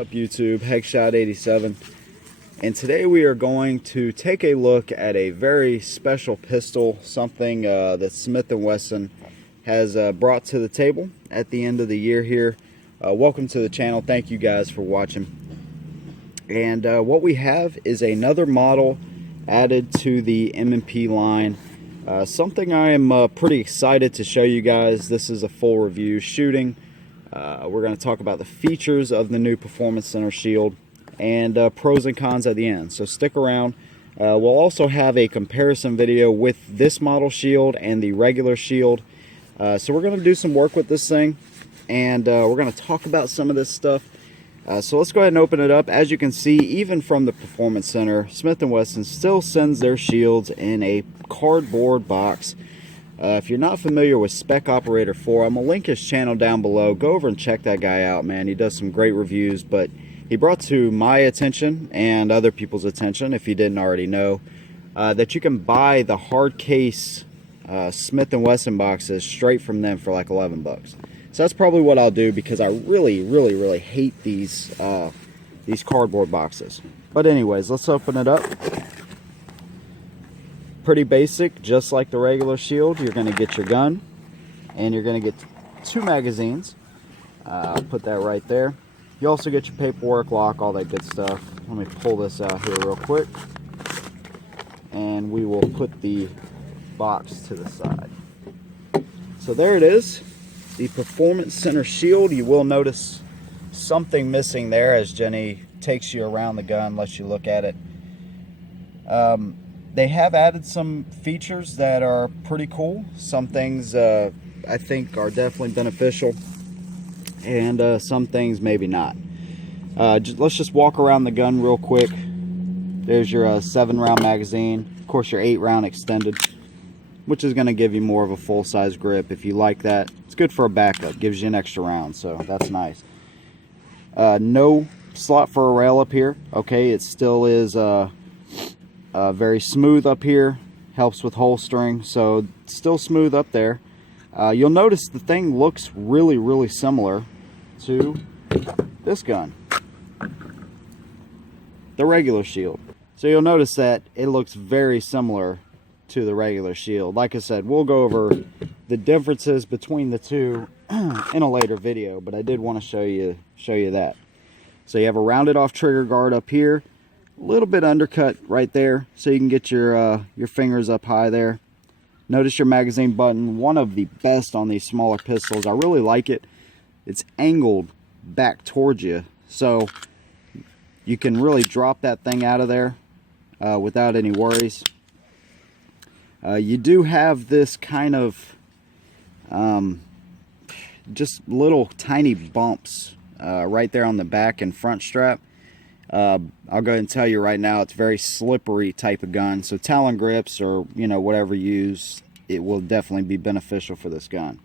What's up YouTube, Headshot87, and today we are going to take a look at a very special pistol, something that Smith & Wesson has brought to the table at the end of the year here. Welcome to the channel, thank you guys for watching. And what we have is another model added to the M&P line. Something I am pretty excited to show you guys. This is a full review shooting. We're going to talk about the features of the new Performance Center shield and pros and cons at the end, so stick around. We'll also have a comparison video with this model shield and the regular shield. So we're going to do some work with this thing, and we're going to talk about some of this stuff. So let's go ahead and open it up. As you can see, even from the Performance Center, Smith & Wesson still sends their shields in a cardboard box. If you're not familiar with Spec Operator 4, I'm going to link his channel down below. Go over and check that guy out, man. He does some great reviews, but he brought to my attention and other people's attention, if you didn't already know, that you can buy the hard case Smith & Wesson boxes straight from them for like 11 bucks. So that's probably what I'll do, because I really hate these cardboard boxes. But anyways, let's open it up. Pretty basic, just like the regular shield. You're going to get your gun, and you're going to get 2 magazines. I'll put that right there. You also get your paperwork, lock, all that good stuff. Let me pull this out here real quick, and we will put the box to the side. So there it is, the Performance Center shield. You will notice something missing there as Jenny takes you around the gun, lets you look at it. They have added some features that are pretty cool. Some things I think are definitely beneficial, and some things maybe not. Let's just walk around the gun real quick. There's your 7-round magazine. Of course, your 8-round extended, which is going to give you more of a full-size grip if you like that. It's good for a backup. Gives you an extra round, so that's nice. No slot for a rail up here. Okay, it still is very smooth up here. Helps with holstering, so still smooth up there. You'll notice the thing looks really similar to this gun, the regular shield. So you'll notice that it looks very similar to the regular shield. Like I said, we'll go over the differences between the two in a later video, but I did want to show you that. So you have a rounded off trigger guard up here, a little bit undercut right there, so you can get your fingers up high there. Notice your magazine button, one of the best on these smaller pistols. I really like it. It's angled back towards you, so you can really drop that thing out of there without any worries. You do have this kind of just little tiny bumps right there on the back and front strap. I'll go ahead and tell you right now, it's very slippery type of gun, so Talon grips or whatever you use, it will definitely be beneficial for this gun.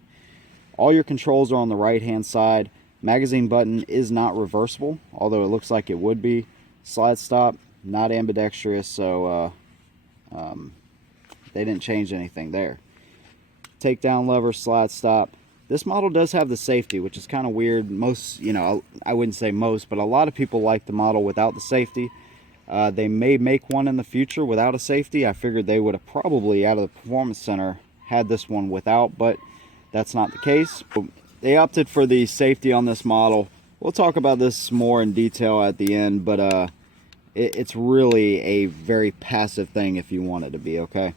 All your controls are on the right hand side. Magazine button is not reversible, although it looks like it would be. Slide stop, not ambidextrous, so they didn't change anything there. Takedown lever, slide stop. This model does have the safety, which is kind of weird. Most, I wouldn't say most, but a lot of people like the model without the safety. They may make one in the future without a safety. I figured they would have probably, out of the Performance Center, had this one without, but that's not the case. They opted for the safety on this model. We'll talk about this more in detail at the end, but it's really a very passive thing if you want it to be, okay?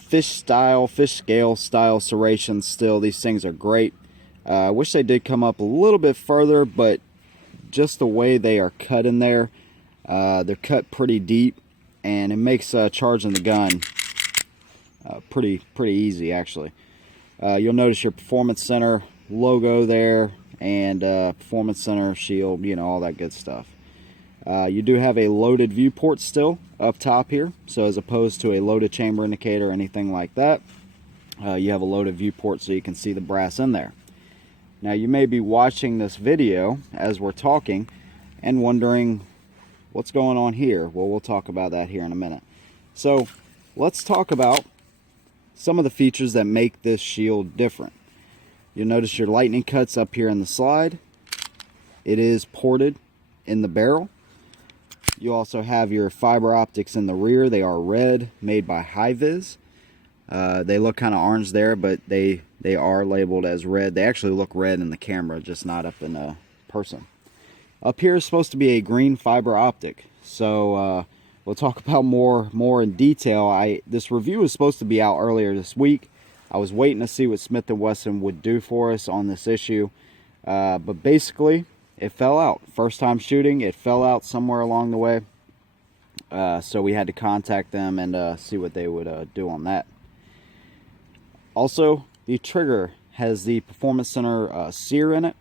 Fish scale style serrations still. These things are great. I wish they did come up a little bit further, but just the way they are cut in there, they're cut pretty deep, and it makes charging the gun pretty easy, actually. You'll notice your Performance Center logo there, and Performance Center shield, all that good stuff. You do have a loaded viewport still up top here, so as opposed to a loaded chamber indicator or anything like that, you have a loaded viewport so you can see the brass in there. Now you may be watching this video as we're talking and wondering what's going on here. Well, we'll talk about that here in a minute. So let's talk about some of the features that make this shield different. You'll notice your lightning cuts up here in the slide. It is ported in the barrel. You also have your fiber optics in the rear. They are red, made by Hi-Vis. They look kind of orange there, but they are labeled as red. They actually look red in the camera, just not up in person. Up here is supposed to be a green fiber optic. So we'll talk about more in detail. This review was supposed to be out earlier this week. I was waiting to see what Smith & Wesson would do for us on this issue. But basically, it fell out. First time shooting, it fell out somewhere along the way. So we had to contact them and see what they would do on that. Also, the trigger has the Performance Center sear in it,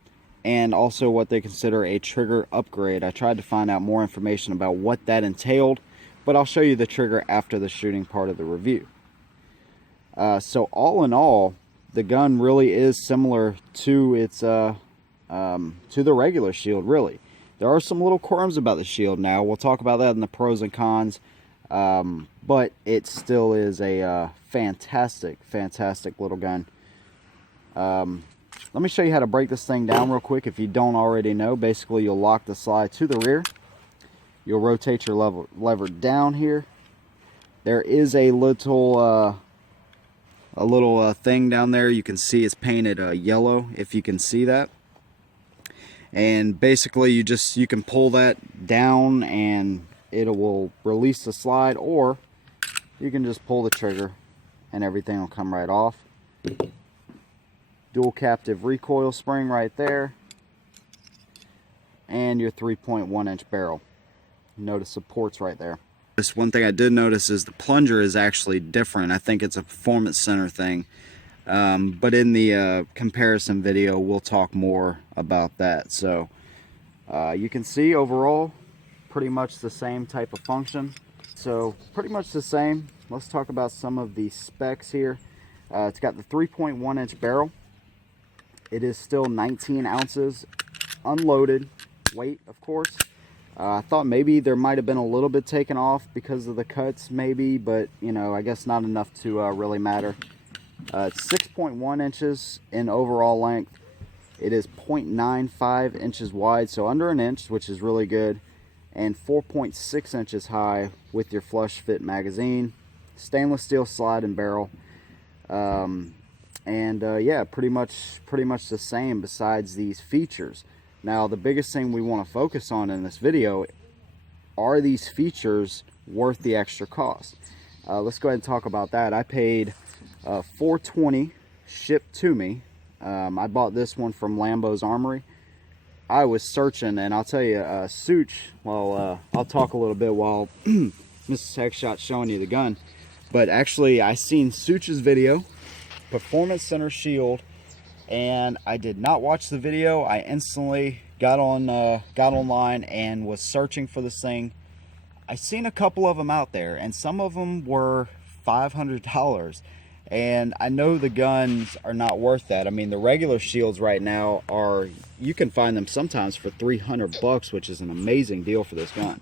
and also what they consider a trigger upgrade. I tried to find out more information about what that entailed, but I'll show you the trigger after the shooting part of the review. So all in all, the gun really is similar to its to the regular Shield, really. There are some little quirms about the Shield now. We'll talk about that in the pros and cons. But it still is a fantastic little gun. Let me show you how to break this thing down real quick if you don't already know. Basically, you'll lock the slide to the rear. You'll rotate your lever down here. There is a little thing down there. You can see it's painted yellow, if you can see that. And basically you can pull that down and it will release the slide, or you can just pull the trigger and everything will come right off. Dual captive recoil spring right there, and your 3.1 inch barrel. Notice supports right there. This one thing I did notice is the plunger is actually different. I think it's a Performance Center thing, but in the comparison video we'll talk more about that. So you can see overall pretty much the same type of function. So pretty much the same. Let's talk about some of the specs here. It's got the 3.1 inch barrel. It is still 19 ounces unloaded weight, of course. I thought maybe there might have been a little bit taken off because of the cuts, maybe, but you know, I guess not enough to really matter. It's 6.1 inches in overall length. It is 0.95 inches wide, so under an inch, which is really good, and 4.6 inches high with your flush fit magazine. Stainless steel slide and barrel. Yeah, pretty much the same besides these features. Now, the biggest thing we want to focus on in this video, are these features worth the extra cost? Let's go ahead and talk about that. I paid $420 shipped to me. I bought this one from Lambo's Armory. I was searching, and I'll tell you, Such, well, I'll talk a little bit while Mrs. Heckshot's showing you the gun. But actually, I seen Such's video, Performance Center Shield, and I did not watch the video. I instantly got online and was searching for this thing. I seen a couple of them out there, and some of them were $500. And I know the guns are not worth that. I mean, the regular Shields right now are, you can find them sometimes for $300, which is an amazing deal for this gun.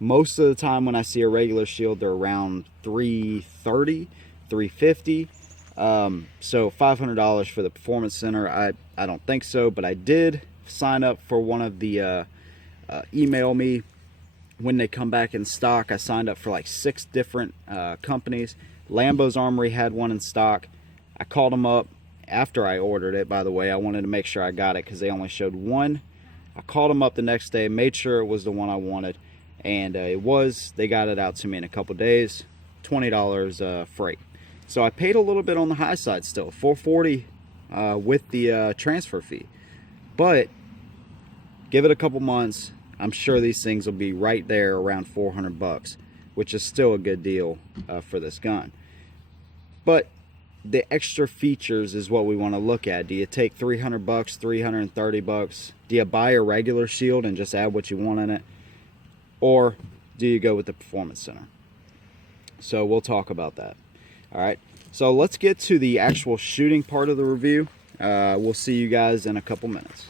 Most of the time when I see a regular Shield, they're around $330, $350. So $500 for the Performance Center, I don't think so, but I did sign up for one of the email me when they come back in stock. I signed up for like 6 different companies. Lambo's Armory had one in stock. I called them up after I ordered it, by the way. I wanted to make sure I got it because they only showed one. I called them up the next day, made sure it was the one I wanted, and it was. They got it out to me in a couple days. $20 freight. So I paid a little bit on the high side still, $440 with the transfer fee. But give it a couple months, I'm sure these things will be right there around $400, which is still a good deal for this gun. But the extra features is what we want to look at. Do you take $300, $330? Do you buy a regular Shield and just add what you want in it? Or do you go with the Performance Center? So we'll talk about that. All right, so let's get to the actual shooting part of the review. We'll see you guys in a couple minutes.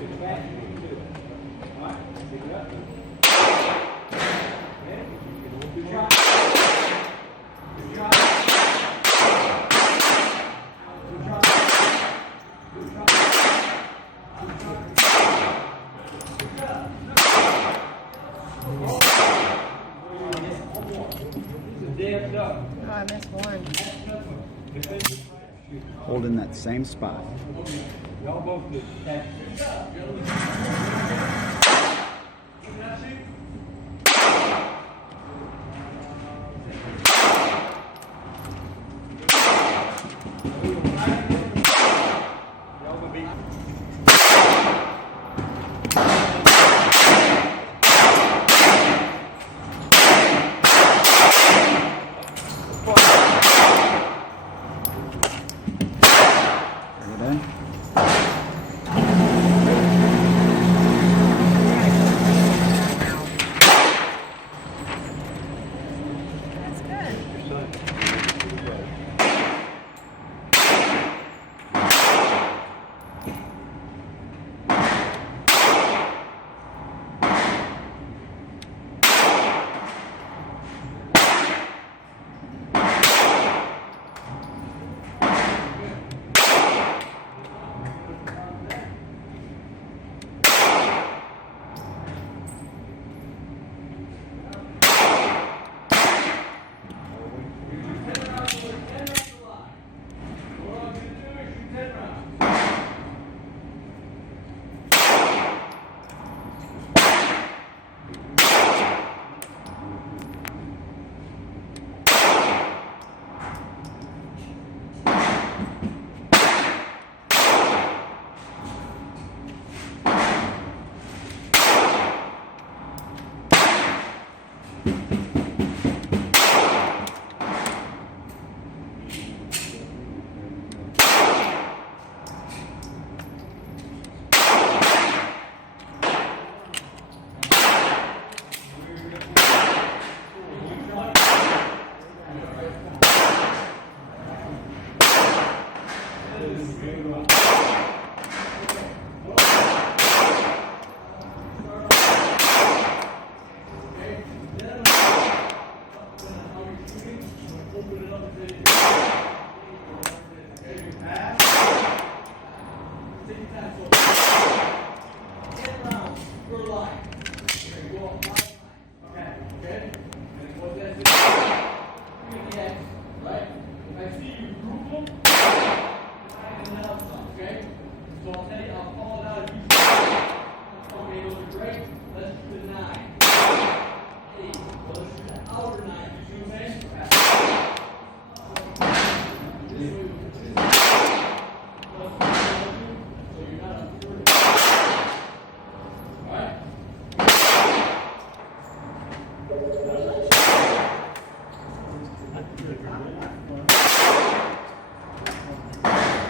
Oh, I missed one. Hold in that same spot. That's good.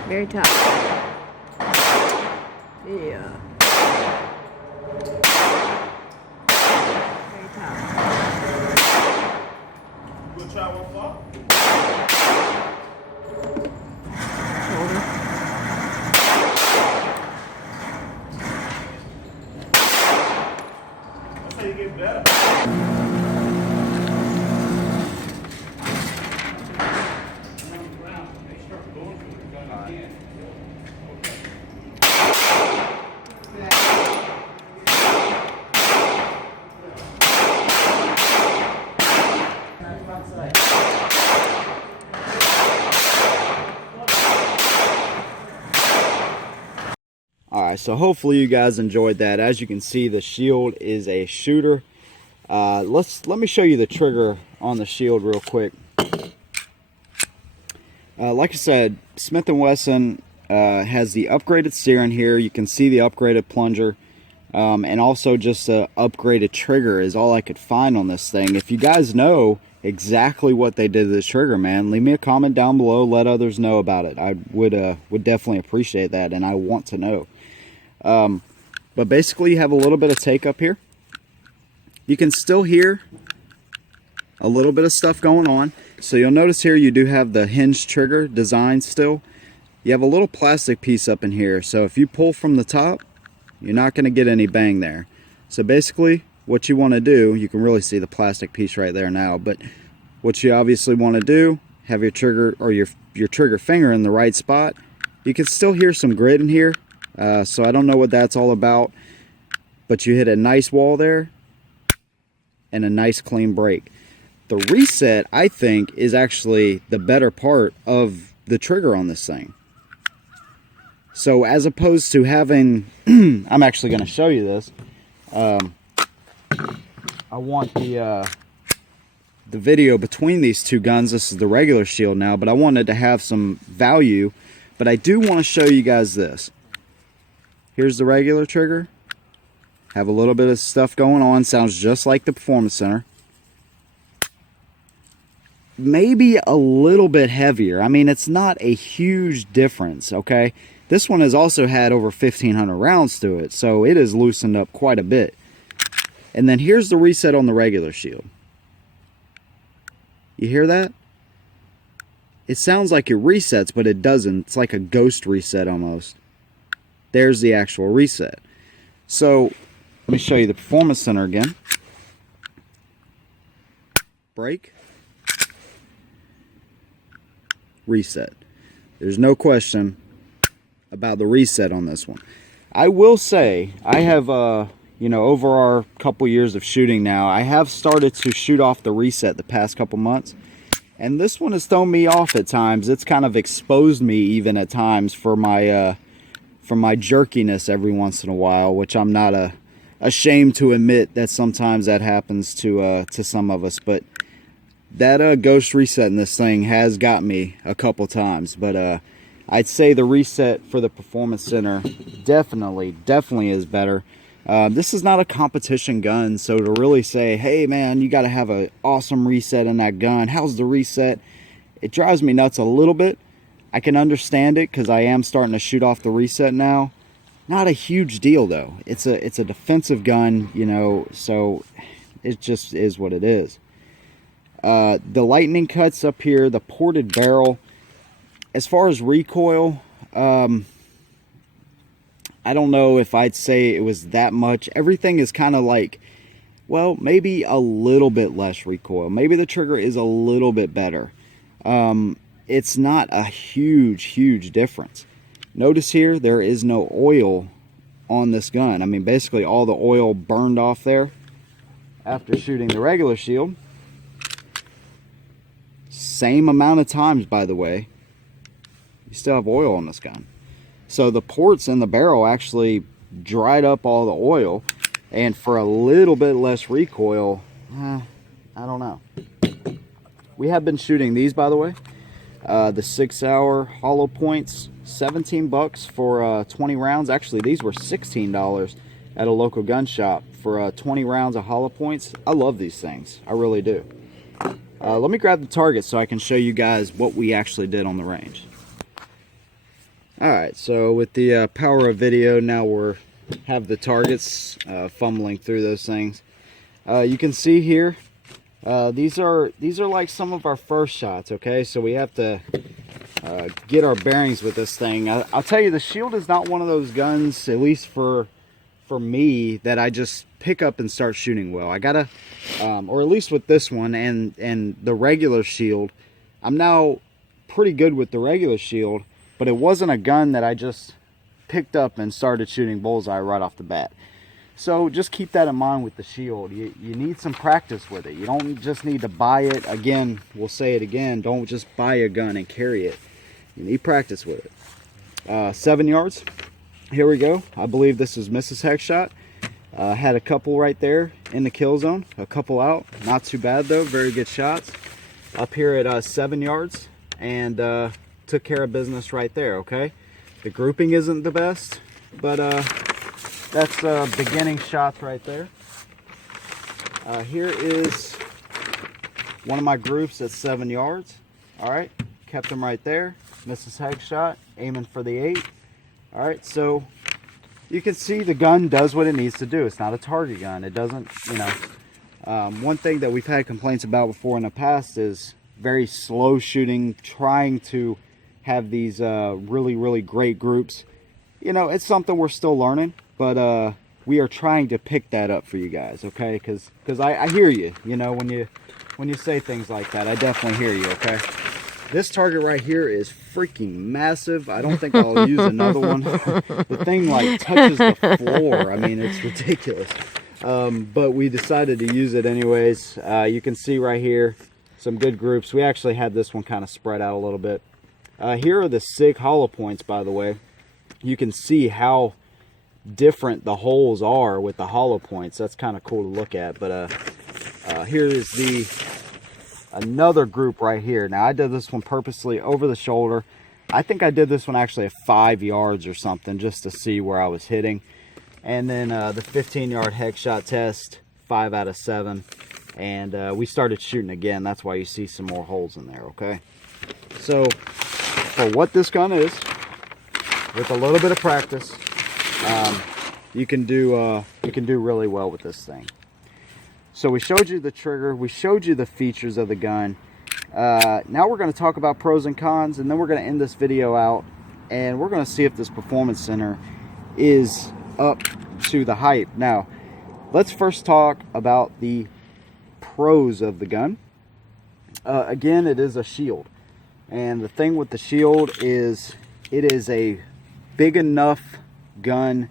Very tough. Yeah. Very tough. We'll try one more. Shoulder. That's how you get better. Alright, so hopefully you guys enjoyed that. As you can see, the shield is a shooter. Let me show you the trigger on the shield real quick. Like I said, Smith & Wesson has the upgraded steering here. You can see the upgraded plunger. And also just an upgraded trigger is all I could find on this thing. If you guys know exactly what they did to this trigger, man, leave me a comment down below. Let others know about it. I would definitely appreciate that, and I want to know. But basically, you have a little bit of take up here. You can still hear a little bit of stuff going on. So you'll notice here you do have the hinge trigger design still. You have a little plastic piece up in here. So if you pull from the top, You're not going to get any bang there. So basically what you want to do, you can really see the plastic piece right there now, but what you obviously want to do, have your trigger or your trigger finger in the right spot. You can still hear some grit in here, so I don't know what that's all about, but you hit a nice wall there and a nice clean break. The reset, I think, is actually the better part of the trigger on this thing. So as opposed to having, I'm actually going to show you this. I want the video between these two guns. This is the regular shield now, but I wanted to have some value. But I do want to show you guys this. Here's the regular trigger. Have a little bit of stuff going on. Sounds just like the Performance Center. Maybe a little bit heavier. I mean, it's not a huge difference, okay? This one has also had over 1,500 rounds to it, so it is loosened up quite a bit. And then here's the reset on the regular shield. You hear that? It sounds like it resets, but it doesn't. It's like a ghost reset almost. There's the actual reset. So, let me show you the Performance Center again. Break. Reset. There's no question about the reset on this one. I will say, I have, you know, over our couple years of shooting now, I have started to shoot off the reset the past couple months. And this one has thrown me off at times. It's kind of exposed me even at times for my jerkiness every once in a while, which I'm not ashamed to admit that sometimes that happens to some of us. But that ghost reset in this thing has got me a couple times. But I'd say the reset for the Performance Center definitely is better. This is not a competition gun, so to really say, hey man, you got to have an awesome reset in that gun. How's the reset? It drives me nuts a little bit. I can understand it because I am starting to shoot off the reset now. Not a huge deal though. It's a defensive gun, you know, so it just is what it is. The lightning cuts up here, the ported barrel. As far as recoil, I don't know if I'd say it was that much. Everything is kind of like, well, maybe a little bit less recoil. Maybe the trigger is a little bit better. It's not a huge difference. Notice here, there is no oil on this gun. I mean, basically all the oil burned off there after shooting the regular shield. Same amount of times, by the way. You still have oil on this gun. So the ports in the barrel actually dried up all the oil, and for a little bit less recoil, I don't know. We have been shooting these, by the way. The 6-hour hollow points, 17 bucks for 20 rounds. Actually, these were $16 at a local gun shop for 20 rounds of hollow points. I love these things. I really do. Let me grab the target so I can show you guys what we actually did on the range. Alright, so with the power of video, now we have the targets, fumbling through those things. You can see here, these are like some of our first shots, okay? So we have to get our bearings with this thing. I'll tell you, the shield is not one of those guns, at least for me, that I just pick up and start shooting well. I gotta, or at least with this one and the regular shield, I'm now pretty good with the regular shield. But it wasn't a gun that I just picked up and started shooting bullseye right off the bat. So just keep that in mind with the shield. You need some practice with it. You don't just need to buy it. Again, we'll say it again. Don't just buy a gun and carry it. You need practice with it. 7 yards. Here we go. I believe this is Mrs. Heckshot. Had a couple right there in the kill zone. A couple out. Not too bad though. Very good shots. Up here at 7 yards. And took care of business right there, okay? The grouping isn't the best, but that's beginning shots right there. Here is one of my groups at 7 yards. All right, kept them right there. Mrs. Heckshot, aiming for the 8. All right, so you can see the gun does what it needs to do. It's not a target gun. It doesn't, you know. One thing that we've had complaints about before in the past is very slow shooting, trying to have these really great groups. You know, it's something we're still learning. but we are trying to pick that up for you guys, okay? Because I hear you, you know, when you say things like that. I definitely hear you, okay? This target right here is freaking massive. I don't think I'll use another one. The thing like touches the floor. I mean, it's ridiculous. But we decided to use it anyways. You can see right here some good groups. We actually had this one kind of spread out a little bit. Here are the SIG hollow points, by the way. You can see how different the holes are with the hollow points. That's kind of cool to look at. But here is another group right here. Now I did this one purposely over the shoulder. I think I did this one actually at 5 yards or something, just to see where I was hitting. And then the 15-yard hex shot test, 5 out of 7. And we started shooting again. That's why you see some more holes in there, okay? So for what this gun is, with a little bit of practice, you can do really well with this thing. So we showed you the trigger, we showed you the features of the gun. Now we're going to talk about pros and cons, and then we're going to end this video out, and we're going to see if this performance center is up to the hype. Now, let's first talk about the pros of the gun. Again, it is a shield, and the thing with the shield is it is a big enough gun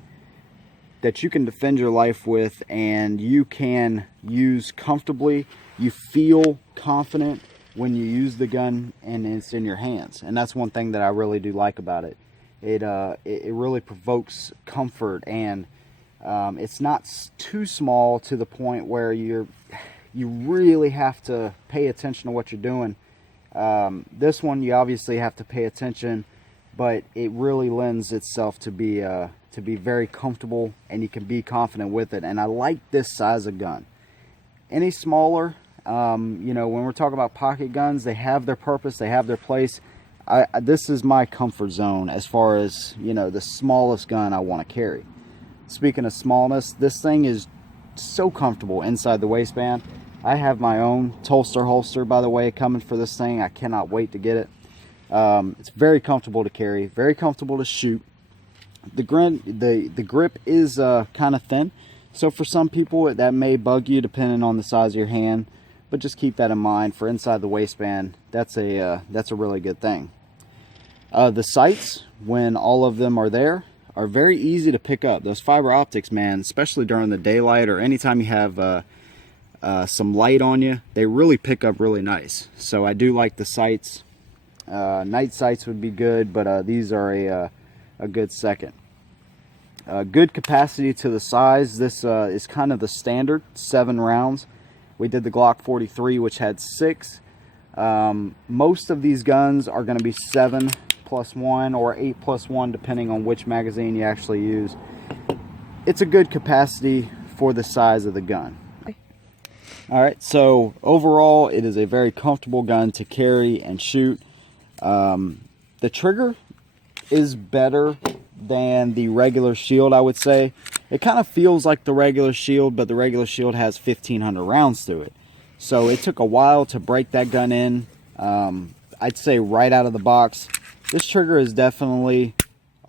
that you can defend your life with, and you can use comfortably. You feel confident when you use the gun and it's in your hands, and that's one thing that I really do like about it. It really provokes comfort, and it's not too small to the point where you really have to pay attention to what you're doing. This one you obviously have to pay attention, but it really lends itself to be very comfortable, and you can be confident with it. And I like this size of gun. Any smaller, you know, when we're talking about pocket guns, they have their purpose, they have their place. This is my comfort zone as far as, you know, the smallest gun I want to carry. Speaking of smallness, this thing is so comfortable inside the waistband. I have my own holster, by the way, coming for this thing. I cannot wait to get it. It's very comfortable to carry, very comfortable to shoot. The grip is kind of thin, so for some people that may bug you depending on the size of your hand, but just keep that in mind. For inside the waistband, that's a really good thing. The sights, when all of them are there, are very easy to pick up. Those fiber optics, man, especially during the daylight or anytime you have some light on you, they really pick up really nice. So I do like the sights. Night sights would be good, but these are a good second. Good capacity to the size. This is kind of the standard 7 rounds. We did the Glock 43, which had 6. Most of these guns are going to be 7+1 or 8+1, depending on which magazine you actually use. It's a good capacity for the size of the gun. All right, so overall, it is a very comfortable gun to carry and shoot. The trigger is better than the regular shield, I would say. It kind of feels like the regular shield, but the regular shield has 1,500 rounds through it. So it took a while to break that gun in. I'd say right out of the box, this trigger is definitely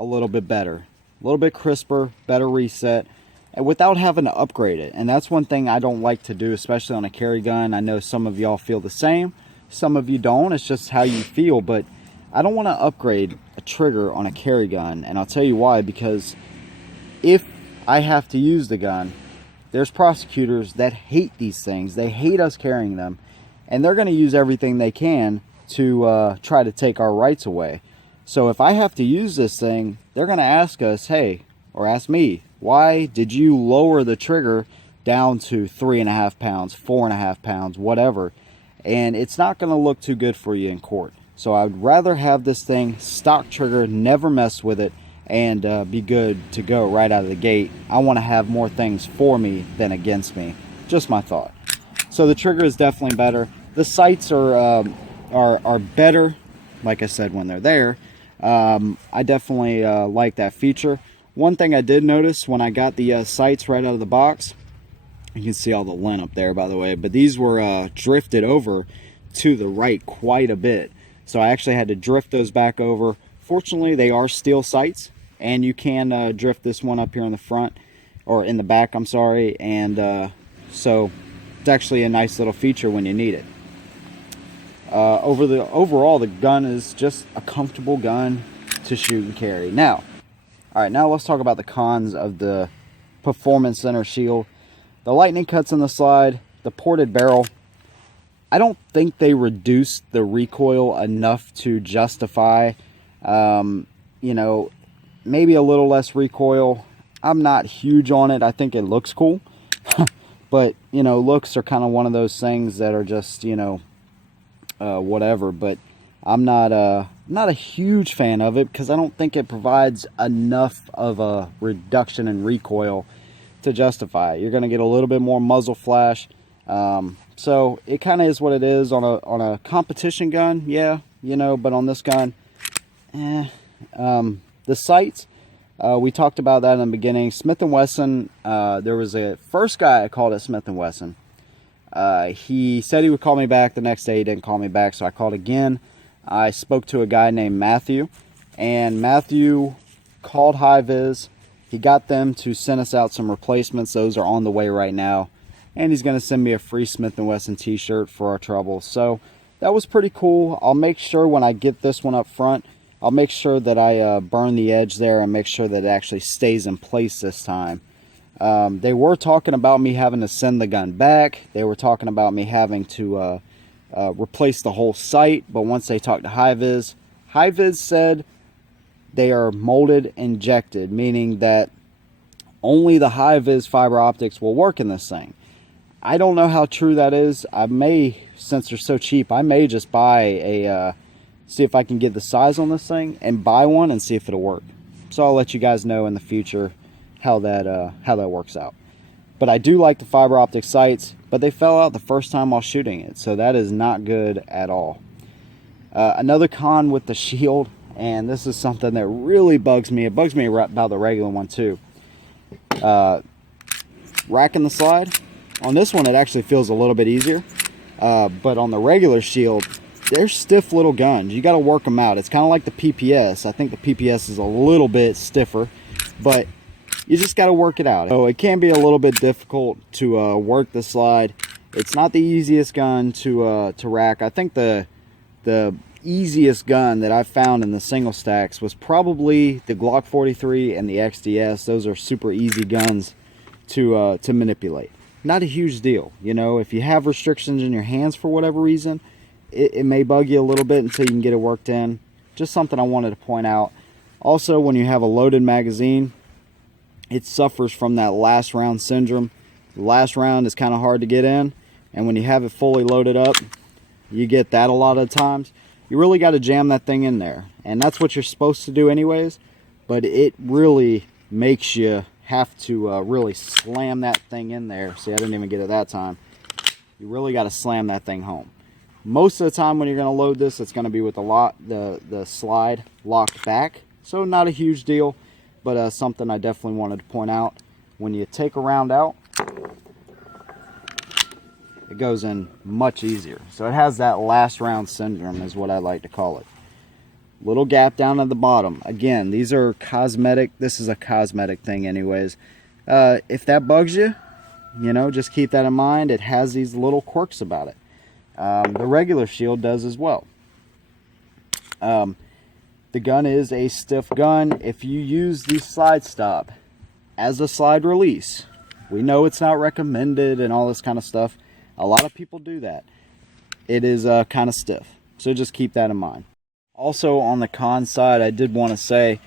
a little bit better. A little bit crisper, better reset, and without having to upgrade it. And that's one thing I don't like to do, especially on a carry gun. I know some of y'all feel the same. Some of you don't. It's just how you feel, but I don't want to upgrade a trigger on a carry gun, and I'll tell you why. Because if I have to use the gun, there's prosecutors that hate these things. They hate us carrying them, and they're going to use everything they can to try to take our rights away. So if I have to use this thing, they're going to ask us, hey, or ask me, why did you lower the trigger down to 3.5 pounds, 4.5 pounds, whatever? And it's not going to look too good for you in court. So I'd rather have this thing stock trigger, never mess with it, and be good to go right out of the gate. I want to have more things for me than against me. Just my thought. So the trigger is definitely better. The sights are better, like I said, when they're there. I definitely like that feature. One thing I did notice when I got the sights right out of the box, you can see all the lint up there, by the way, but these were drifted over to the right quite a bit. So I actually had to drift those back over. Fortunately, they are steel sights, and you can drift this one up here in the front, or in the back, I'm sorry, and so it's actually a nice little feature when you need it. Overall, the gun is just a comfortable gun to shoot and carry. Now, all right, now let's talk about the cons of the Performance Center shield. The lightning cuts in the slide, the ported barrel. I don't think they reduced the recoil enough to justify, you know, maybe a little less recoil. I'm not huge on it. I think it looks cool. But, you know, looks are kind of one of those things that are just, you know, whatever. But I'm not a huge fan of it because I don't think it provides enough of a reduction in recoil to justify it. You're going to get a little bit more muzzle flash. So it kind of is what it is on a competition gun, yeah, you know, but on this gun, the sights, we talked about that in the beginning. Smith & Wesson, there was a first guy I called at Smith & Wesson. He said he would call me back. The next day he didn't call me back, so I called again. I spoke to a guy named Matthew, and Matthew called High-Vis. He got them to send us out some replacements. Those are on the way right now. And he's going to send me a free Smith & Wesson t-shirt for our trouble. So that was pretty cool. I'll make sure when I get this one up front, I'll make sure that I burn the edge there and make sure that it actually stays in place this time. They were talking about me having to send the gun back. They were talking about me having to replace the whole sight. But once they talked to High-Vis, High-Vis said they are molded injected, meaning that only the High-Vis fiber optics will work in this thing. I don't know how true that is. I may, since they're so cheap, I may just buy a, see if I can get the size on this thing and buy one and see if it'll work. So I'll let you guys know in the future how that works out. But I do like the fiber optic sights, but they fell out the first time while shooting it, so that is not good at all. Another con with the shield, and this is something that really bugs me. It bugs me about the regular one too. Racking the slide. On this one, it actually feels a little bit easier. But on the regular shield, they're stiff little guns. You got to work them out. It's kind of like the PPS. I think the PPS is a little bit stiffer, but you just got to work it out. So it can be a little bit difficult to work the slide. It's not the easiest gun to rack. I think the easiest gun that I found in the single stacks was probably the Glock 43 and the XDS. Those are super easy guns to manipulate. Not a huge deal, you know. If you have restrictions in your hands for whatever reason, it may bug you a little bit until you can get it worked in. Just something I wanted to point out. Also, when you have a loaded magazine, it suffers from that last round syndrome. The last round is kind of hard to get in, and when you have it fully loaded up, you get that a lot of times. You really got to jam that thing in there, and that's what you're supposed to do anyways, but it really makes you have to really slam that thing in there. See, I didn't even get it that time. You really got to slam that thing home. Most of the time when you're going to load this, it's going to be with the slide locked back, so not a huge deal, but something I definitely wanted to point out. When you take a round out, it goes in much easier. So it has that last round syndrome is what I like to call it. Little gap down at the bottom. Again, these are cosmetic. This is a cosmetic thing anyways. If that bugs you, you know, just keep that in mind. It has these little quirks about it. The regular shield does as well. The gun is a stiff gun. If you use the slide stop as a slide release, we know it's not recommended and all this kind of stuff. A lot of people do that. It is kind of stiff, so just keep that in mind. Also, on the con side, I did want to say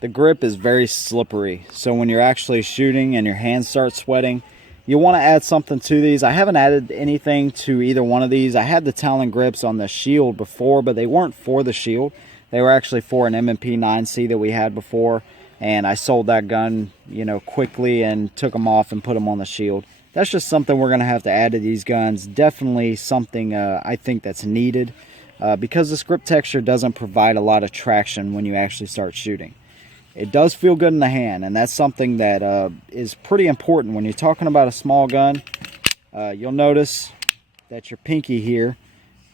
the grip is very slippery. So when you're actually shooting and your hands start sweating, you want to add something to these. I haven't added anything to either one of these. I had the Talon grips on the shield before, but they weren't for the shield. They were actually for an M&P 9C that we had before, and I sold that gun, you know, quickly and took them off and put them on the shield. That's just something we're going to have to add to these guns. Definitely something I think that's needed because this grip texture doesn't provide a lot of traction when you actually start shooting. It does feel good in the hand, and that's something that is pretty important when you're talking about a small gun. You'll notice that your pinky here,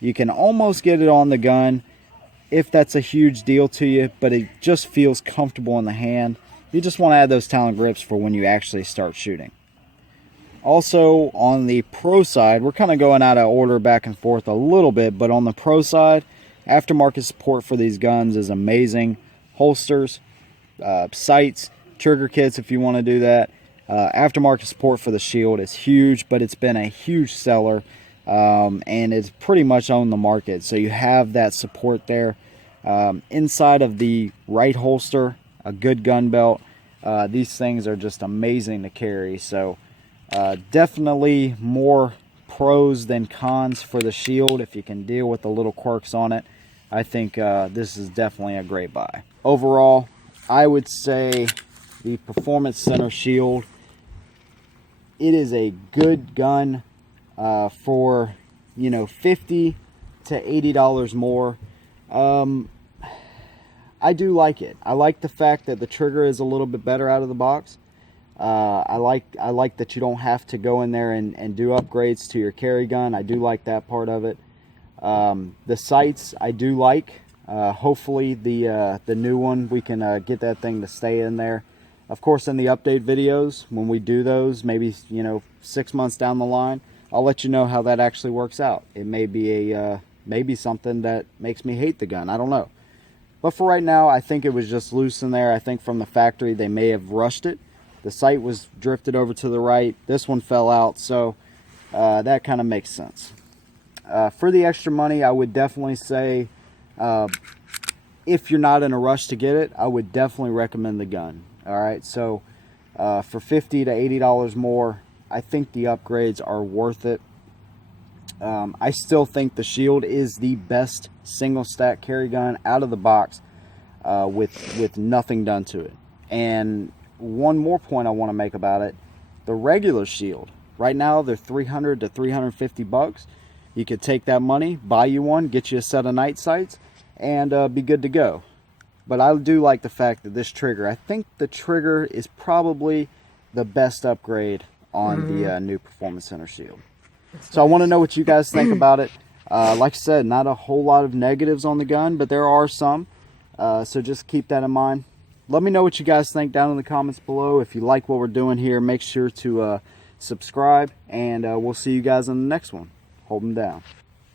you can almost get it on the gun, if that's a huge deal to you, but it just feels comfortable in the hand. You just want to add those talon grips for when you actually start shooting. Also, on the pro side, we're kind of going out of order back and forth a little bit, but on the pro side, aftermarket support for these guns is amazing. Holsters, sights, trigger kits if you want to do that. Aftermarket support for the shield is huge, but it's been a huge seller, and it's pretty much on the market. So you have that support there. Inside of the right holster, a good gun belt. These things are just amazing to carry. So definitely more pros than cons for the shield. If you can deal with the little quirks on it, I think this is definitely a great buy. Overall, I would say the Performance Center shield, it is a good gun for, you know, $50 to $80 more. I do like it. I like the fact that the trigger is a little bit better out of the box. I like that you don't have to go in there and do upgrades to your carry gun. I do like that part of it. The sights I do like. Hopefully the new one, we can get that thing to stay in there. Of course, in the update videos, when we do those, maybe, you know, 6 months down the line, I'll let you know how that actually works out. It may be maybe something that makes me hate the gun. I don't know. But for right now, I think it was just loose in there. I think from the factory, they may have rushed it. The sight was drifted over to the right. This one fell out, so that kind of makes sense. For the extra money, I would definitely say, if you're not in a rush to get it, I would definitely recommend the gun. All right, so for $50 to $80 more, I think the upgrades are worth it. I still think the shield is the best single stack carry gun out of the box with nothing done to it. And one more point I want to make about it, the regular shield, right now they're $300 to $350. You could take that money, buy you one, get you a set of night sights, and be good to go. But I do like the fact that this trigger, I think the trigger is probably the best upgrade on the new Performance Center shield. So I want to know what you guys think about it. Like I said, not a whole lot of negatives on the gun, but there are some. So just keep that in mind. Let me know what you guys think down in the comments below. If you like what we're doing here, make sure to subscribe, and we'll see you guys in the next one. Hold them down.